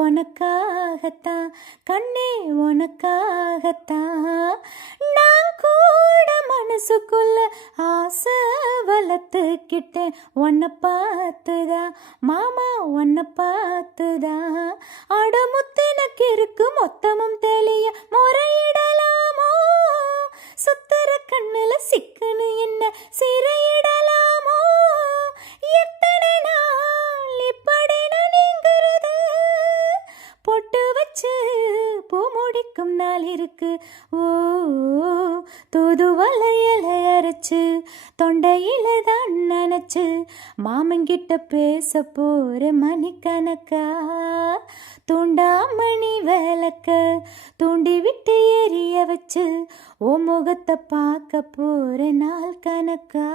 உனக்காகத்தான் கண்ணே உனக்காகத்தான். நான் கூட மனசுக்குள்ள ஆசை வளர்த்துக்கிட்டேன் உன்னை பார்த்துதான் மாமா உன்னை பார்த்துதான். அடமுத்தினக்கு இருக்கு மொத்தமும் தெளிய முறையிடலாமோ, சுத்தர கண்ணுல சிக்கனு என்ன சிறையிடலாமோ. எத்தனை நாள் இப்படி நீங்கிறது, பொட்டு வச்சு பூ முடிக்கும் நாள் இருக்கு. ஓ தூதுவளையல அரைச்சு தொண்டையில தான் நினைச்சு மாமங்கிட்ட பேச போற மணிக்கணக்கா. தூண்டாமணி விளக்க தூண்டி விட்டு எரிய வச்சு ஓ முகத்தை பார்க்க போற நாள் கணக்கா.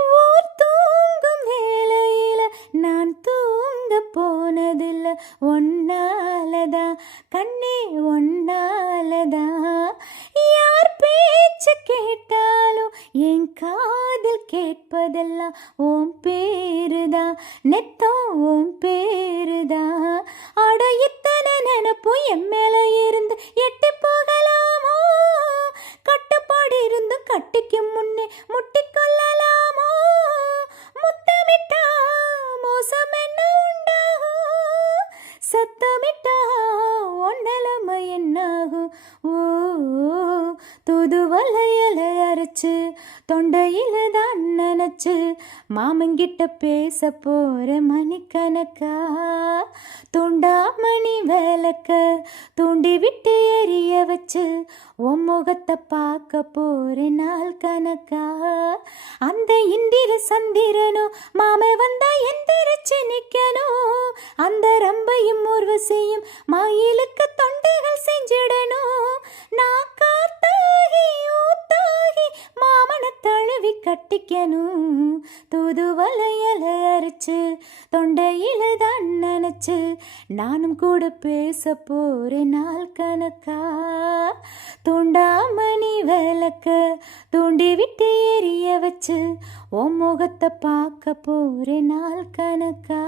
ஊர் தூங்கும் வேளையில நான் தூங்க போனதில்லை ஒன்னாலதான் கண்ணே ஒன்னாலதான். யார் பேச்சு கேட்டாலும் என் காதில் கேட்பதெல்லாம் ஓம் பேருதான் நெத்தம் ஓம் பேருதான். அட இத்தனை நினைப்பும் என் மேல இருந்து எட்டி போகலாமோ, கட்டுப்பாடு இருந்து கட்டிக்கு முன்னே முட்டிக்கொள்ளலாமோ. முத்தமிட்டா மோசம் என்ன உண்டாகும், சத்தமிட்டா ஒன்னலமை என்னாகும். ஓ தூதுவளையல அரைச்சு தொண்டையில தான் நினைச்சு மாமங்கிட்ட பேச போற மணிக்கணக்கா. தூண்டாமணி விளக்க தூண்டி விட்டு எரிய வச்சு உன் முகத்தை பார்க்க போற நாள் கணக்கா. அந்த இந்திர சந்திரனும் மாம வந்தா எந்திரிச்சு நிக்கணும், அந்த ரம்பையும் ஊர்வசியும் மயிலுக்கு தொண்டுகள் செஞ்சிடணும். நான் காத்தாகி ஊத்தாகி மாமனை தழுவி கட்டிக்கணும். தூதுவளையல அரைச்சு தொண்டையில தான் நினைச்சு நானும் கூட பேச போற நாள் கணக்கா. தூண்டாமணி விளக்க தூண்டி விட்டு எரிய வச்சு உன் முகத்தை பார்க்க போற நாள் கணக்கா.